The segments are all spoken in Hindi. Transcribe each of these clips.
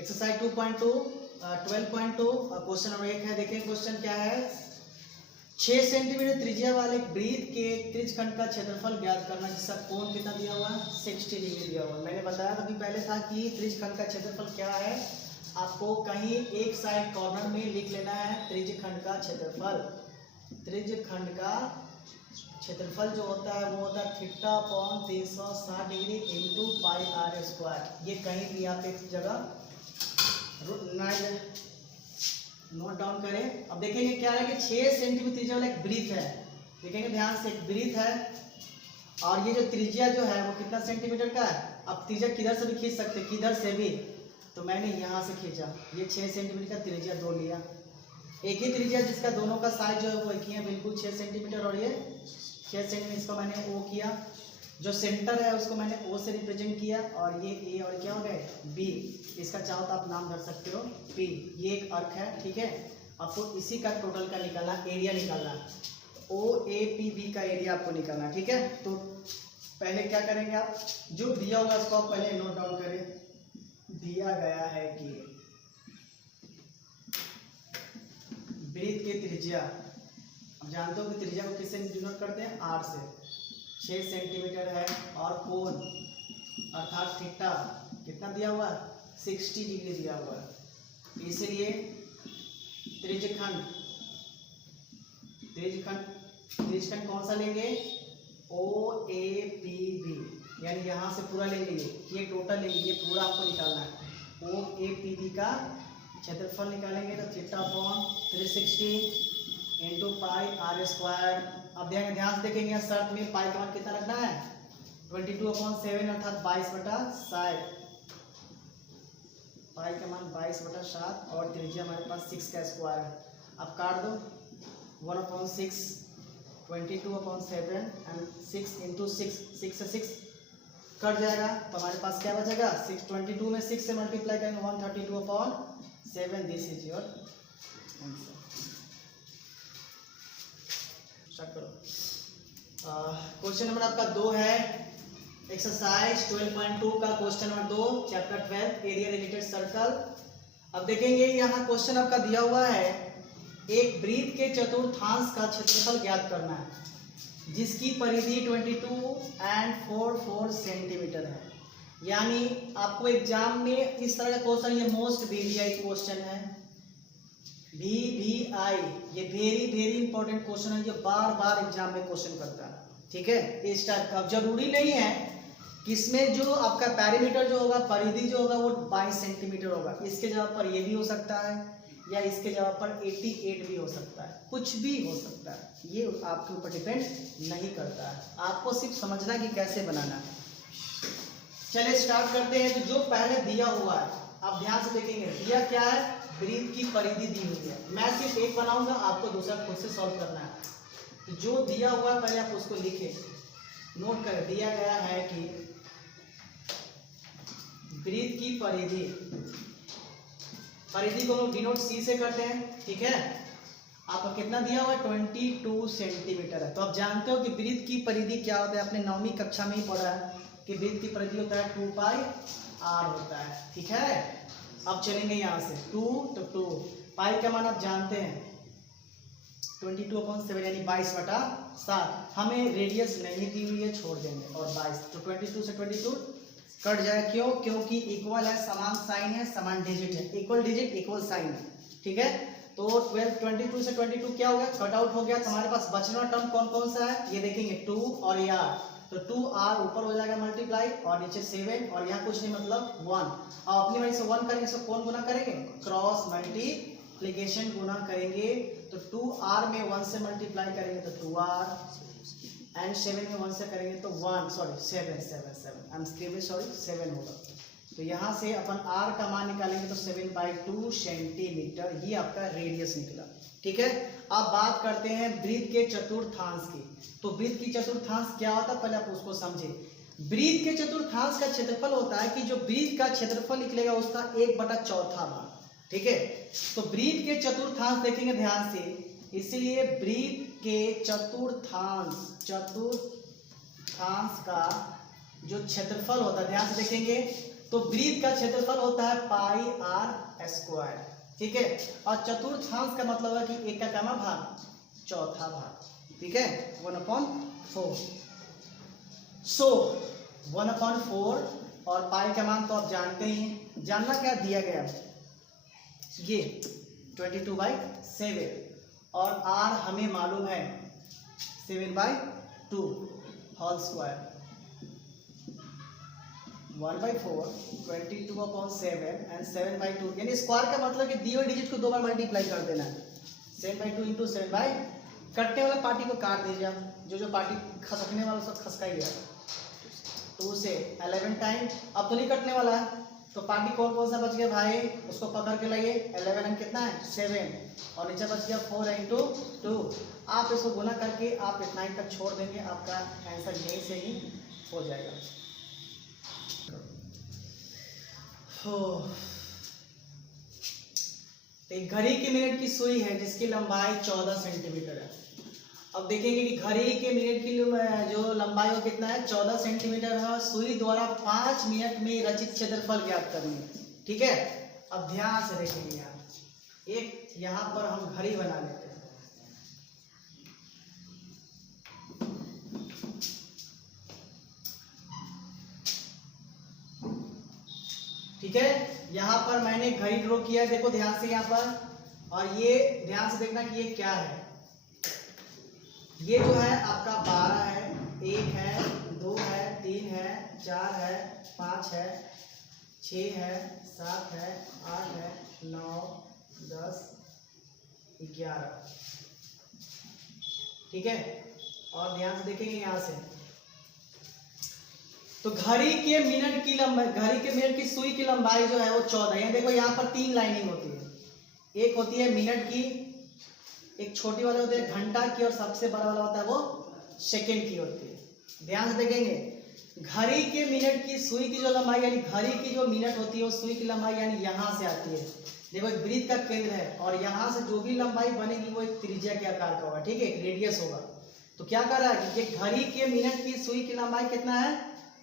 एक्सरसाइज 2.2 12.2 क्वेश्चन नंबर 1 है। देखिए क्वेश्चन क्या है। 6 सेंटीमीटर त्रिज्या वाले वृत्त के त्रिज्यखंड का क्षेत्रफल ज्ञात करना, जिसका कोण कितना दिया हुआ है 60 डिग्री दिया हुआ है। मैंने बताया अभी पहले था कि त्रिज्यखंड का क्षेत्रफल क्या है, आपको कहीं एक साइड कॉर्नर में लिख लेना है त्रिज्यखंड का क्षेत्रफल। त्रिज्यखंड का क्षेत्रफल जो होता है वो होता है theta upon 360 degree into pi r square. ये कहीं भी आप एक जगह नोट डाउन करें। अब देखेंगे क्या है कि 6 सेंटीमीटर त्रिज्या वाला एक वृत्त है। देखेंगे ध्यान से, एक वृत्त है और ये जो त्रिज्या जो है वो कितना सेंटीमीटर का है। अब त्रिज्या किधर से भी खींच सकते, किधर से भी, तो मैंने यहाँ से खींचा। ये 6 सेंटीमीटर का त्रिज्या दो लिया, एक ही त्रिज्या जिसका दोनों का साइज जो है वो एक ही है बिल्कुल 6 सेंटीमीटर, और ये 6 सेंटीमीटर इसको मैंने ओ किया। जो सेंटर है उसको मैंने ओ से रिप्रेजेंट किया, और ये ए और क्या हो गए बी। इसका चाहो तो आप नाम धर सकते हो पी। ये एक अर्क है, ठीक है। आपको इसी का टोटल का निकालना, एरिया निकालना, ओ ए पी बी का एरिया आपको निकालना, ठीक है। तो पहले क्या करेंगे आप, जो दिया हुआ उसको आप पहले नोट डाउन करें। दिया गया है कि वृत्त की त्रिज्या, अब जानते हो कि त्रिज्या को किससे डिनोट करते हैं, आर से। 6 सेंटीमीटर है और कोण अर्थात थीटा कितना दिया हुआ है 60 डिग्री दिया हुआ है। इसलिए त्रिज्यखंड त्रिज्यखंड कौन सा लेंगे, ओ ए पी बी, यानी यहाँ से पूरा ले लेंगे, ये टोटल लेंगे, ये पूरा आपको निकालना है। ओ ए पी बी का क्षेत्रफल निकालेंगे तो theta upon 360 into pi r square. अब ध्यान से देखेंगे शर्त में पाई का मान कितना रखना है 22/7 अर्थात 22/7। पाई का मान 22/7 और त्रिज्या हमारे पास 6 का स्क्वायर है। अब काट दो 1/6 22/7 एंड 6 इंटू 6 से 6 कट जाएगा, तो हमारे पास क्या बचेगा 6। 22 में 6 से मल्टीप्लाई करेंगे 132/7। This is your answer. Start करो। क्वेश्चन नंबर आपका 2 है। एक्सरसाइज 12.2 का question number 2 chapter 12 area related circle. अब देखेंगे यहाँ क्वेश्चन आपका दिया हुआ है, एक वृत्त के चतुर्थांश का क्षेत्रफल ज्ञात करना है, जिसकी परिधि 22 एंड 44 सेंटीमीटर है। यानी आपको एग्जाम में इस तरह का क्वेश्चन, ये मोस्ट VVI क्वेश्चन है, VVI, ये वेरी इंपॉर्टेंट क्वेश्चन है, ये बार बार एग्जाम में क्वेश्चन करता है, ठीक है। इस टाइप का जरूरी नहीं है कि इसमें जो आपका पैरामीटर जो होगा, परिधि जो होगा वो 22 सेंटीमीटर होगा। इसके जगह पर ये भी हो सकता है, या इसके जगह पर 88 भी हो सकता है, कुछ भी हो सकता है, ये आपके ऊपर डिपेंड नहीं करता है। आपको सिर्फ समझना कि कैसे बनाना है। चलिए स्टार्ट करते हैं। तो जो पहले दिया हुआ है, आप ध्यान से देखेंगे, दिया क्या है, वृत्त की परिधि दी हुई है। मैं सिर्फ एक बनाऊंगा, आपको दूसरा खुद से सॉल्व करना है। तो जो दिया हुआ है पहले आप उसको लिखें, नोट करें। दिया गया है कि वृत्त की परिधि को हम डिनोट सी से करते हैं, ठीक है। आपको कितना दिया हुआ है 22 सेंटीमीटर है। तो आप जानते हो कि वृत्त की परिधि क्या होता है, आपने 9वीं कक्षा में ही पढ़ा है कि वृत्त की परिधि होता है 2 पाई आर होता है, ठीक है। अब चलेंगे यहाँ से 2 तो 2 पाई का मान आप जानते हैं 22/7 यानी 22/7। हमें रेडियस नहीं दी हुई है, छोड़ देंगे, और 22 तो 22 से 22 कट जाए। क्यों, क्योंकि इक्वल है, समान साइन है, समान डिजिट है, इक्वल डिजिट इक्वल साइन है, ठीक है। तो 22 से 22 क्या हो गया, कट आउट हो गया। तो हमारे पास बचने वाला टर्म कौन कौन सा है, ये देखेंगे 2 और ये r। तो 2r ऊपर हो जाएगा मल्टीप्लाई, और नीचे 7, और यहाँ कुछ नहीं मतलब 1। और अपनी वजह से 1 करेंगे, इसको कौन गुना करेंगे, क्रॉस मल्टीप्लिकेशन गुना करेंगे। तो 2r में 1 से मल्टीप्लाई करेंगे तो 2r, एंड 7 में 1 से करेंगे तो 7 होगा। तो यहाँ से अपन r का मान निकालेंगे तो 7/2 सेंटीमीटर, ये आपका रेडियस निकला, ठीक है। अब बात करते हैं वृत्त के चतुर्थांश की। तो वृत्त की चतुर्थांश क्या होता है, पहले आप उसको समझे। वृत्त के चतुर्थांश का क्षेत्रफल होता है कि जो वृत्त का क्षेत्रफल निकलेगा उसका 1/4 भाग, ठीक है। तो वृत्त के चतुर्थांश देखेंगे ध्यान से, इसलिए वृत्त के चतुर्थांश का जो क्षेत्रफल होता है, ध्यान से देखेंगे, तो वृत्त का क्षेत्रफल होता है पाई आर स्क्वायर, ठीक है। और चतुर्थांश का मतलब है कि एक का कामा भाग, चौथा भाग, ठीक है, 1/4। सो 1/4 और पाई का मान तो आप जानते ही हैं। जानना क्या दिया गया, ये 22/7 और आर हमें मालूम है 7/2 होल स्क्वायर। 1/4 22/7 एंड 7/2 यानी स्क्वायर का मतलब कि दिए हुए डिजिट को 2 बार मल्टीप्लाई कर देना है। 7/2 इंटू 7/, कटने वाला पार्टी को काट दीजिए आप, जो पार्टी खसकने वाला उसको खसकाइए। 2 से 11 टाइम, अब तो नहीं कटने वाला है, तो पार्टी कौन कौन सा बच गया भाई, उसको पकड़ के लाइए। 11 एंड कितना है 7 और नीचे बच गया 4 इंटू 2। आप इसको गुना करके आप इतना ही तक छोड़ देंगे, आपका आंसर यहीं से ही हो जाएगा। एक घड़ी की मिनट की सुई है जिसकी लंबाई 14 सेंटीमीटर है। अब देखेंगे कि घड़ी के मिनट की जो लंबाई वो कितना है 14 सेंटीमीटर है। सुई द्वारा 5 मिनट में रचित क्षेत्रफल ज्ञात करनी है, ठीक है। अब ध्यान से देखेंगे, एक यहाँ पर हम घड़ी बना लेते हैं, ठीक है। यहाँ पर मैंने घड़ी ड्रॉ किया है, देखो ध्यान से यहाँ पर, और ये ध्यान से देखना कि ये क्या है। ये जो है आपका 12 है, 1 है, 2 है, 3 है, 4 है, 5 है, 6 है, 7 है, 8 है, 9, 10, 11, ठीक है। और ध्यान से देखेंगे यहाँ से, तो घड़ी के मिनट की लंबाई, घड़ी के मिनट की सुई की लंबाई जो है वो 14 है। देखो यहाँ पर 3 लाइनिंग होती है, एक होती है मिनट की, एक छोटी वाली होती है घंटा की, और सबसे बड़ा वाला होता है वो सेकंड की होती है। ध्यान से देखेंगे, घड़ी के मिनट की सुई की जो लंबाई यानी घड़ी की जो मिनट होती है वो सुई की लंबाई यानी यहाँ से आती है। देखो एक वृत्त का केंद्र है और यहाँ से जो भी लंबाई बनेगी वो एक त्रिज्या के आकार का होगा, ठीक है, एक रेडियस होगा। तो क्या कर रहा है कि घड़ी के मिनट की सुई की लंबाई कितना है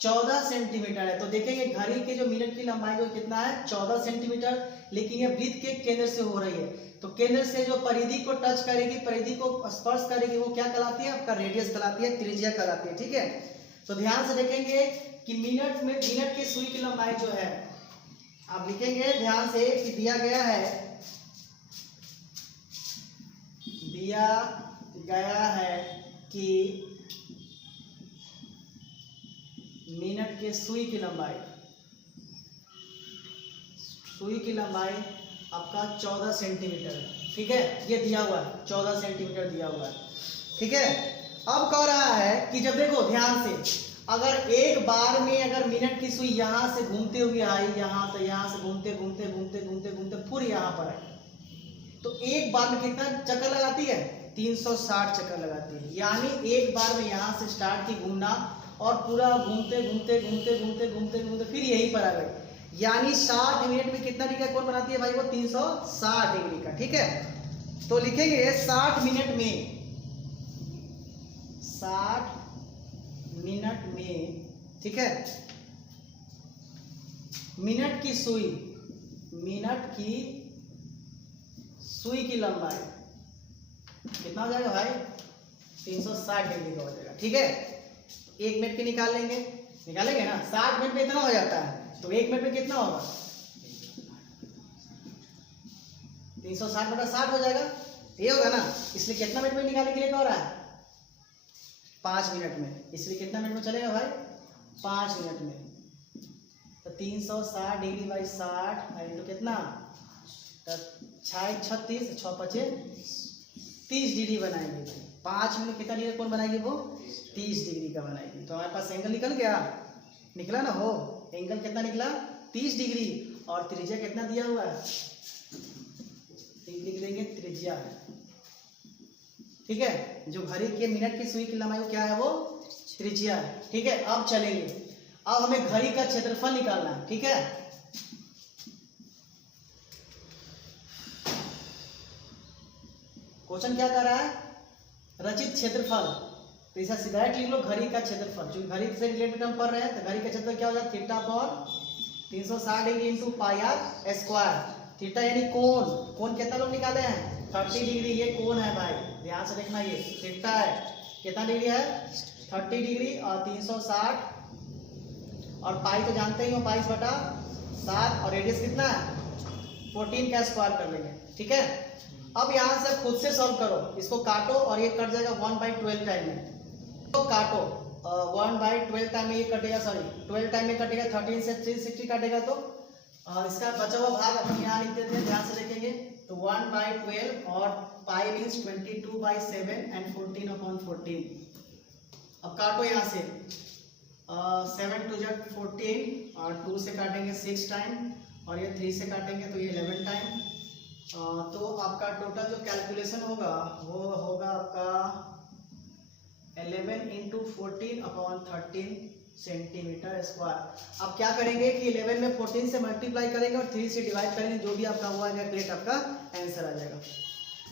14 सेंटीमीटर है। तो देखेंगे घड़ी के जो मिनट की लंबाई जो कितना है 14 सेंटीमीटर, लेकिन ये वृत्त के केंद्र से हो रही है। तो केंद्र से जो परिधि को टच करेगी, परिधि को स्पर्श करेगी, वो क्या कहलाती है, आपका रेडियस कहलाती है, त्रिज्या कहलाती है, ठीक है। तो ध्यान से देखेंगे कि मिनट में, मिनट की सुई की लंबाई जो है आप लिखेंगे ध्यान से कि दिया गया है कि मिनट के सुई की लंबाई आपका 14 सेंटीमीटर है, ठीक है। ये दिया हुआ है 14 सेंटीमीटर दिया हुआ है, ठीक है। अब कह रहा है कि जब देखो ध्यान से, अगर एक बार में अगर मिनट की सुई यहाँ से घूमते हुए आई, यहाँ से घूमते घूमते घूमते घूमते घूमते पूरी यहाँ पर है, तो एक बार में कितना चक्कर लगाती है 360 चक्कर लगाती है। यानी एक बार में यहाँ से स्टार्ट की घूमना और पूरा घूमते घूमते घूमते घूमते घूमते घूमते फिर यहीं पर आ गए, यानी 60 मिनट में कितना डिग्री का कोण बनाती है भाई वो 360 डिग्री का, ठीक है। तो लिखेंगे 60 मिनट में, ठीक है, मिनट की सुई की लंबाई कितना हो जाएगा भाई 360 डिग्री का हो जाएगा, ठीक है। 1 मिनट के निकालेंगे ना, 60 मिनट में इतना हो जाता है, तो 1 मिनट में कितना होगा 360 बटा 60 हो जाएगा, ये होगा ना। इसलिए कितना मिनट में निकालने के लिए हो रहा है 5 मिनट में, इसलिए कितना मिनट में चलेगा भाई 5 मिनट में। तो 360 डिग्री बाई 60 इंटू कितना 36, 6 5 30 डिग्री बनाएंगे। 5 मिनट कितना डिग्री कौन बनाएगी वो 30 डिग्री का बनाएगी। तो हमारे पास एंगल निकल गया, निकला ना हो, एंगल कितना निकला 30 डिग्री, और त्रिज्या कितना दिया हुआ है, लिख देंगे त्रिज्या है, ठीक है। जो घड़ी के मिनट की सुई की लंबाई क्या है वो त्रिज्या है, ठीक है। अब चलेंगे, अब हमें घड़ी का क्षेत्रफल निकालना है, ठीक है। क्वेश्चन क्या कर रहा है रचित क्षेत्रफल, तो ऐसा सीधा लिख लो घड़ी का क्षेत्रफल, क्योंकि घड़ी से रिलेटेड हम पढ़ रहे हैं। तो घड़ी का क्षेत्रफल क्या हो जाएगा theta upon 360 degree into pi r square. Theta यानी कोण कितना लोग निकाले हैं 30 डिग्री, ये कोण है भाई, ध्यान से देखना, ये थीटा है, कितना डिग्री है 30 डिग्री, और 360 और पाई तो जानते ही हो, 22/7, और रेडियस कितना है 14 का स्क्वायर कर लेंगे, ठीक है। अब यहाँ से खुद से सॉल्व करो, इसको काटो और ये कट जाएगा 1/12 टाइम में, तो काटो 1/12 टाइम में ये कटेगा, सॉरी 12 टाइम में कटेगा, 13 से 360 काटेगा, तो इसका बचा हुआ भाग अपन यहाँ लिख देते हैं, ध्यान से देखेंगे, तो 1/12 और पाई मीन्स 22/7 एंड 14/14। अब काटो यहाँ से 7 2 14 और 2 से काटेंगे 6 टाइम, और ये 3 से काटेंगे तो ये 11 टाइम। तो आपका टोटल जो कैलकुलेशन होगा वो होगा आपका 11 इंटू 14/13 सेंटीमीटर स्क्वायर। अब क्या करेंगे कि 11 में 14 से मल्टीप्लाई करेंगे और 3 से डिवाइड करेंगे, जो भी आपका हुआ है ग्रेट आपका आंसर आ जाएगा।